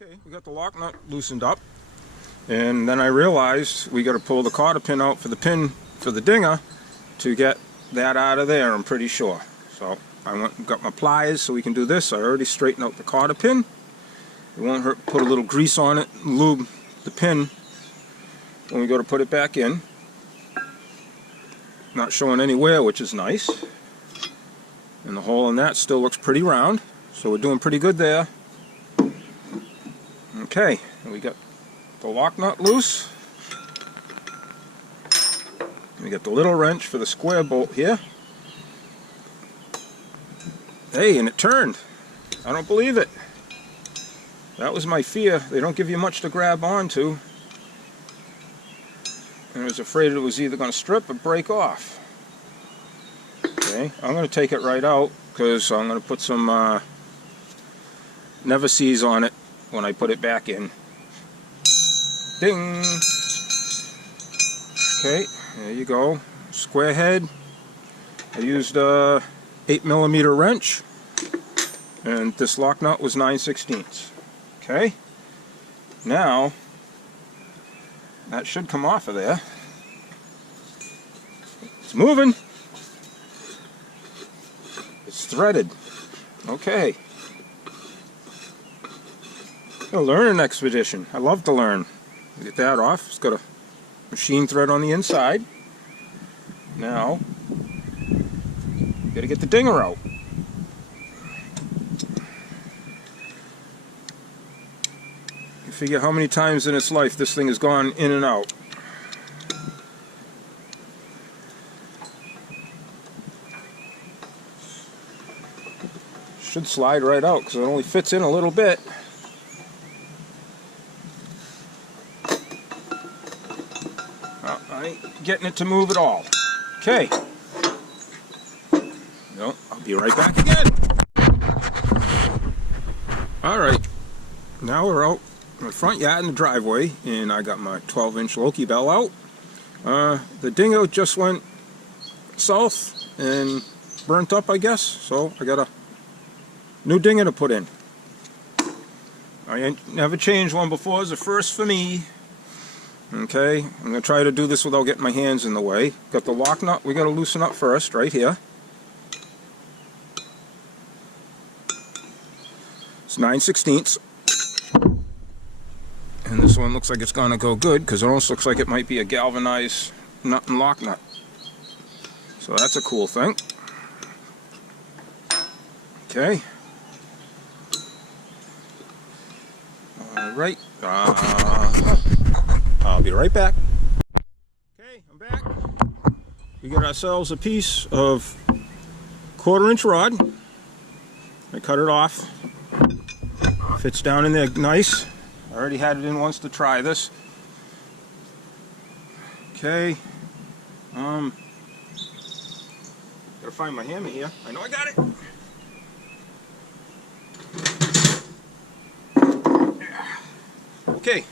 Okay, we got the lock nut loosened up, and then I realized we got to pull the cotter pin out for the pin for the dinger to get that out of there, I'm pretty sure. So I went and got my pliers so we can do this. I already straightened out the cotter pin. It won't hurt to put a little grease on it and lube the pin when we go to put it back in. Not showing any wear, which is nice. And the hole in that still looks pretty round, so we're doing pretty good there. Okay, we got the lock nut loose. We got the little wrench for the square bolt here. Hey, and it turned. I don't believe it. That was my fear. They don't give you much to grab onto. And I was afraid it was either going to strip or break off. Okay, I'm going to take it right out because I'm going to put some never sees on it when I put it back in. Ding! Okay, there you go. Square head. I used a 8mm wrench, and this lock nut was 9/16. Okay, now that should come off of there. It's moving. It's threaded. Okay. A learning expedition. I love to learn. Get that off. It's got a machine thread on the inside. Now, got to get the dinger out. You figure how many times in its life this thing has gone in and out. Should slide right out because it only fits in a little bit. I ain't getting it to move at all. Okay. No, I'll be right back again. Alright, now we're out in the front yard in the driveway, and I got my 12-inch Loki bell out. The dingo just went south and burnt up, I guess, so I got a new dinger to put in. I ain't never changed one before. It's a first for me. Okay, I'm going to try to do this without getting my hands in the way. Got the lock nut we got to loosen up first, right here. It's 9/16. And this one looks like it's going to go good because it almost looks like it might be a galvanized nut and lock nut. So that's a cool thing. Okay. Alright. I'll be right back. Okay, I'm back. We got ourselves a piece of 1/4-inch rod. I cut it off. Fits down in there nice. I already had it in once to try this. Okay. Gotta find my hammer here. I know I got it. Okay.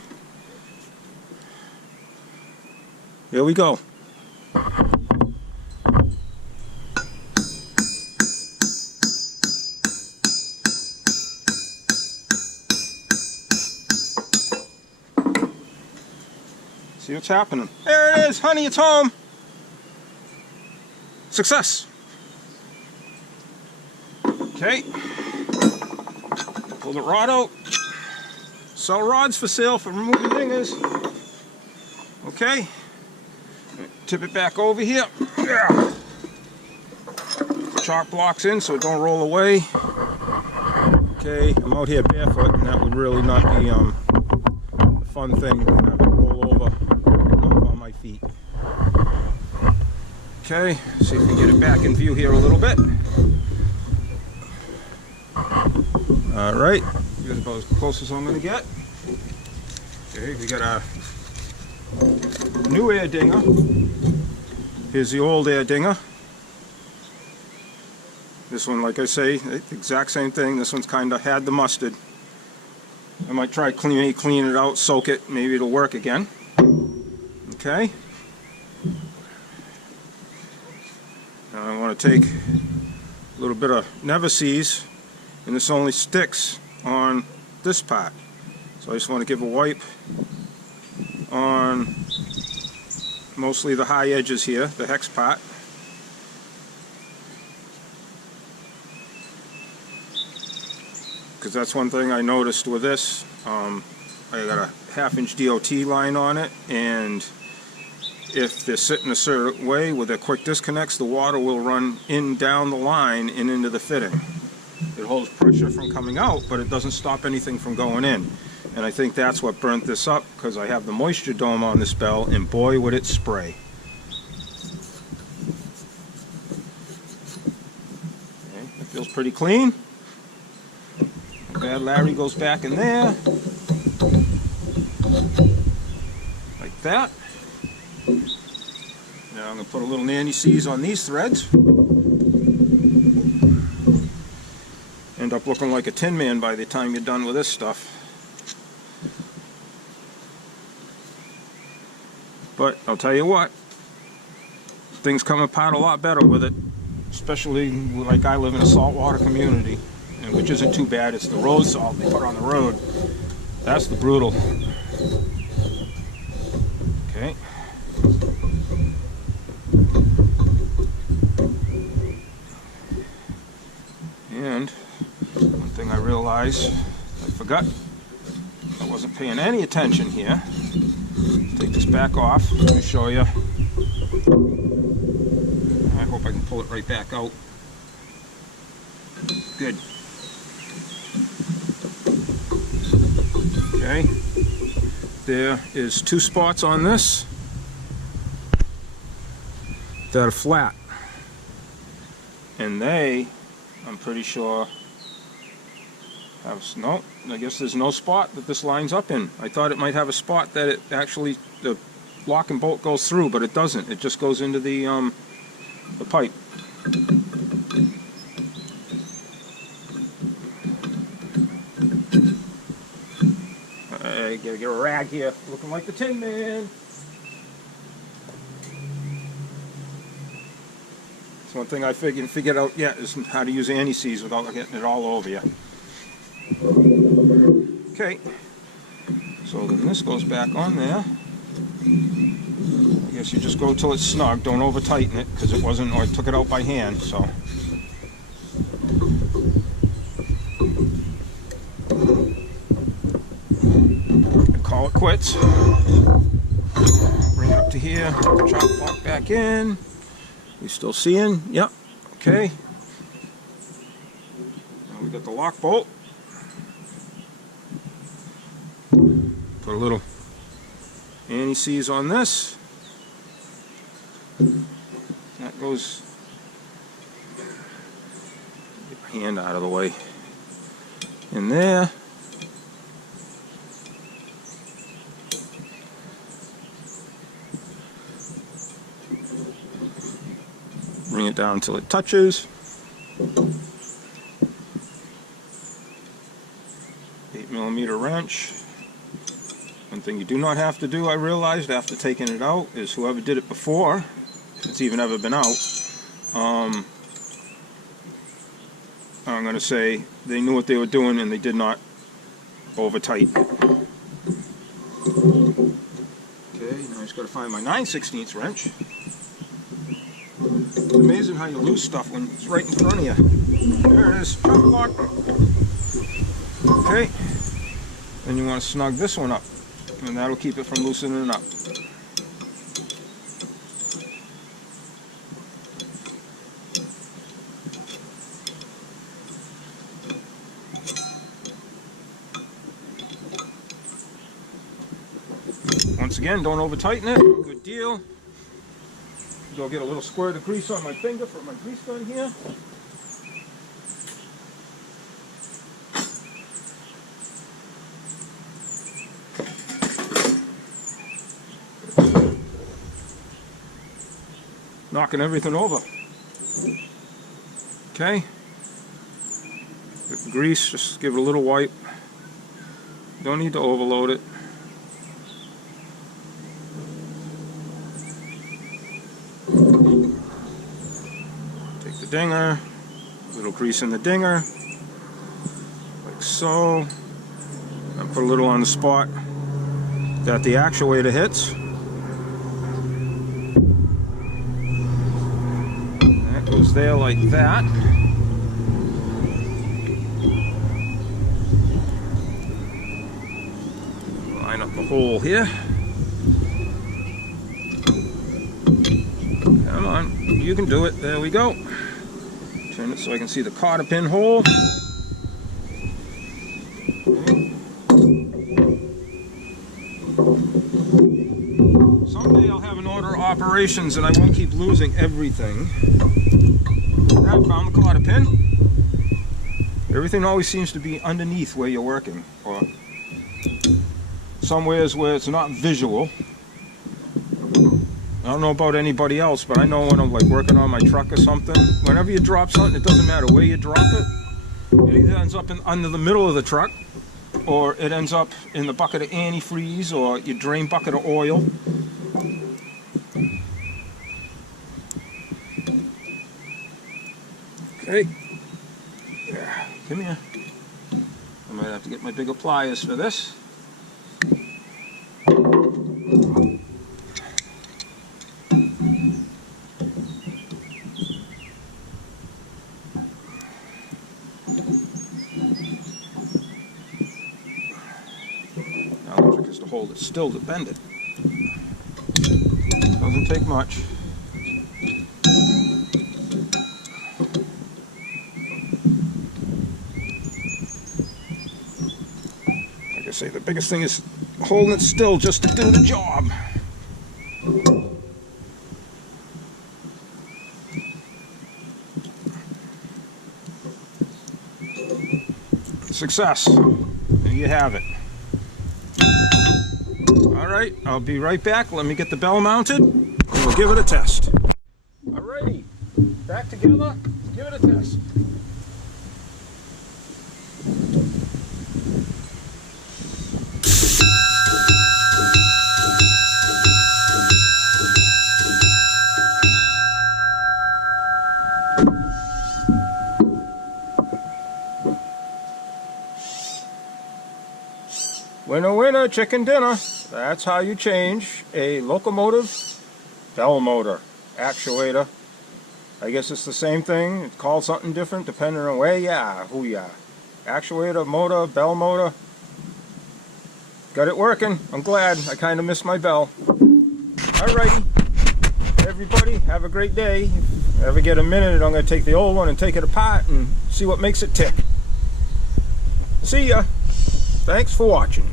Here we go. See what's happening. There it is, honey, it's home. Success. Okay. Pull the rod out. Sell rods for sale for removing dingers. Okay. Tip it back over here. Chalk blocks in so it don't roll away. Okay, I'm out here barefoot, and that would really not be a fun thing to have it roll over on my feet. Okay, see if we can get it back in view here a little bit. Alright, here's about as close as I'm going to get. Okay, we got a new air dinger. Here's the old air dinger. This one, like I say, the exact same thing. This one's kind of had the mustard. I might try clean it out, soak it, maybe it'll work again. Okay. Now I want to take a little bit of never sees, and this only sticks on this part. So I just want to give a wipe on mostly the high edges here, the hex part. Because that's one thing I noticed with this. I got a 1/2 inch DOT line on it, and if they're sitting a certain way with their quick disconnects, the water will run in down the line and into the fitting. It holds pressure from coming out, but it doesn't stop anything from going in. And I think that's what burnt this up, because I have the moisture dome on this bell, and boy would it spray. Okay, it feels pretty clean. Bad Larry goes back in there. Like that. Now I'm going to put a little nanny seas on these threads. End up looking like a Tin Man by the time you're done with this stuff. But I'll tell you what, things come apart a lot better with it, especially like I live in a saltwater community, and which isn't too bad. It's the road salt they put on the road. That's the brutal. Okay. And one thing I realized, I forgot, I wasn't paying any attention here. Take this back off. Let me show you. I hope I can pull it right back out. Good. Okay. There is 2 spots on this that are flat. And they, I'm pretty sure, have no. I guess there's no spot that this lines up in. I thought it might have a spot that it actually, the lock and bolt goes through, but it doesn't. It just goes into the pipe. I gotta get a rag here, looking like the Tin Man. It's one thing I figured out yet is how to use anti-seize without getting it all over you. Okay, so then this goes back on there. I guess you just go till it's snug. Don't over tighten it, because it wasn't, or I took it out by hand, so. Call it quits. Bring it up to here, chop block back in. You still seeing? Yep, okay. Now we got the lock bolt. Put a little anti-seize on this. That goes, get my hand out of the way. In there. Bring it down until it touches. 8mm wrench. One thing you do not have to do, I realized after taking it out, is whoever did it before, if it's even ever been out, I'm going to say they knew what they were doing and they did not over tighten. Okay, now I just got to find my 9/16 wrench. It's amazing how you lose stuff when it's right in front of you. There it is, chop block. Okay, then you want to snug this one up, and that'll keep it from loosening up. Once again, don't over tighten it. Good deal. Go get a little squirt of grease on my finger for my grease gun here. Knocking everything over. Okay. Get the grease, just give it a little wipe. Don't need to overload it. Take the dinger, a little grease in the dinger, like so. I'm Put a little on the spot that the actuator hits. That goes there like that. Line up the hole here. Come on, you can do it. There we go. Turn it so I can see the cotter pin hole. Someday I'll have an order of operations and I won't keep losing everything. I found the cotter pin. Everything always seems to be underneath where you're working, or somewheres where it's not visual. I don't know about anybody else, but I know when I'm like working on my truck or something, whenever you drop something, it doesn't matter where you drop it. It either ends up under the middle of the truck, or it ends up in the bucket of antifreeze, or your drain bucket of oil. Okay. Yeah, come here. I might have to get my bigger pliers for this. Now the trick is to hold it still to bend it. Doesn't take much. Like I say, the biggest thing is holding it still just to do the job. Success. There you have it. Alright, I'll be right back. Let me get the bell mounted and we'll give it a test. Alrighty, back together. Give it a test. Winner, winner, chicken dinner. That's how you change a locomotive bell motor, actuator. I guess it's the same thing. It's called something different depending on where you are, who you are. Actuator, motor, bell motor. Got it working. I'm glad. I kind of missed my bell. Alrighty. Everybody, have a great day. If I ever get a minute, I'm going to take the old one and take it apart and see what makes it tick. See ya. Thanks for watching.